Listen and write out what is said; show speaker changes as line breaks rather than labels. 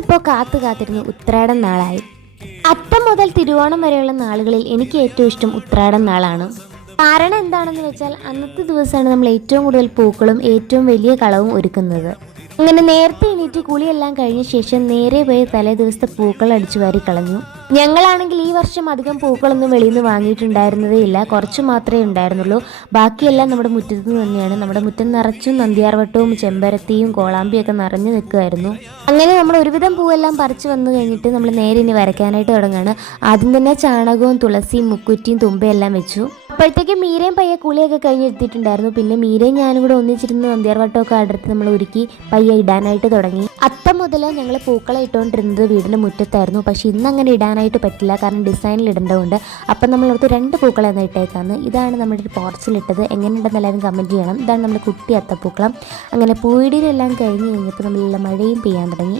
ഇന്നിപ്പോൾ കാത്തു കാത്തിരുന്ന് ഉത്രാടം നാളായി. അത്തം മുതൽ തിരുവോണം വരെയുള്ള നാളുകളിൽ എനിക്ക് ഏറ്റവും ഇഷ്ടം ഉത്രാടം നാളാണ്. കാരണം എന്താണെന്ന് വെച്ചാൽ അന്നത്തെ ദിവസമാണ് നമ്മൾ ഏറ്റവും കൂടുതൽ പൂക്കളും ഏറ്റവും വലിയ കളവും ഒരുക്കുന്നത്. അങ്ങനെ നേരത്തെ എണീറ്റ് കുളിയെല്ലാം കഴിഞ്ഞ ശേഷം നേരെ പോയി തലേ ദിവസത്തെ പൂക്കൾ അടിച്ചു വാരി കളഞ്ഞു. ഞങ്ങളാണെങ്കിൽ ഈ വർഷം അധികം പൂക്കളൊന്നും വെളിയിൽ നിന്ന് വാങ്ങിയിട്ടുണ്ടായിരുന്നതേ ഇല്ല. കുറച്ച് മാത്രമേ ഉണ്ടായിരുന്നുള്ളൂ. ബാക്കിയെല്ലാം നമ്മുടെ മുറ്റത്ത് തന്നെയാണ്. നമ്മുടെ മുറ്റം നിറച്ചും നന്ദിയാർവട്ടവും ചെമ്പരത്തിയും കോളാമ്പിയൊക്കെ നിറഞ്ഞു നിൽക്കുമായിരുന്നു അങ്ങനെ നമ്മൾ ഒരുവിധം പൂവെല്ലാം പറിച്ചു വന്നു കഴിഞ്ഞിട്ട് നമ്മൾ നേരെ ഇനി വരയ്ക്കാനായിട്ട് തുടങ്ങുകയാണ്. ആദ്യം തന്നെ ചാണകവും തുളസിയും മുക്കുറ്റിയും തുമ്പയെല്ലാം വെച്ചു. അപ്പോഴത്തേക്ക് മീരയും പയ്യെ കുളിയൊക്കെ കഴിഞ്ഞെടുത്തിട്ടുണ്ടായിരുന്നു. പിന്നെ മീരയും ഞാനും കൂടെ ഒന്നിച്ചിരുന്ന് നന്ദിയാർവട്ടമൊക്കെ അടുത്ത് നമ്മൾ ഒരുക്കി പയ്യെ ഇടാനായിട്ട് തുടങ്ങി. അത്തം മുതൽ ഞങ്ങൾ പൂക്കളെ ഇട്ടുകൊണ്ടിരുന്നത് വീടിന്റെ മുറ്റത്തായിരുന്നു. പക്ഷെ ഇന്ന് അങ്ങനെ ഇടാനായിട്ട് പറ്റില്ല. കാരണം ഡിസൈനിൽ ഇടേണ്ടതുകൊണ്ട് അപ്പം നമ്മളടുത്ത് രണ്ട് പൂക്കളം ഇട്ടേക്കാന്ന്. ഇതാണ് നമ്മുടെ ഒരു പോർച്ചിലിട്ടത് എങ്ങനെയുണ്ടെന്ന് എല്ലാവരും കമന്റ് ചെയ്യണം. ഇതാണ് നമ്മുടെ കുട്ടി അത്തപ്പൂക്കളം. അങ്ങനെ പൂയിടിയിലെല്ലാം കഴിഞ്ഞ് കഴിഞ്ഞപ്പോൾ നമ്മളെല്ലാം മഴയും പെയ്യാൻ തുടങ്ങി.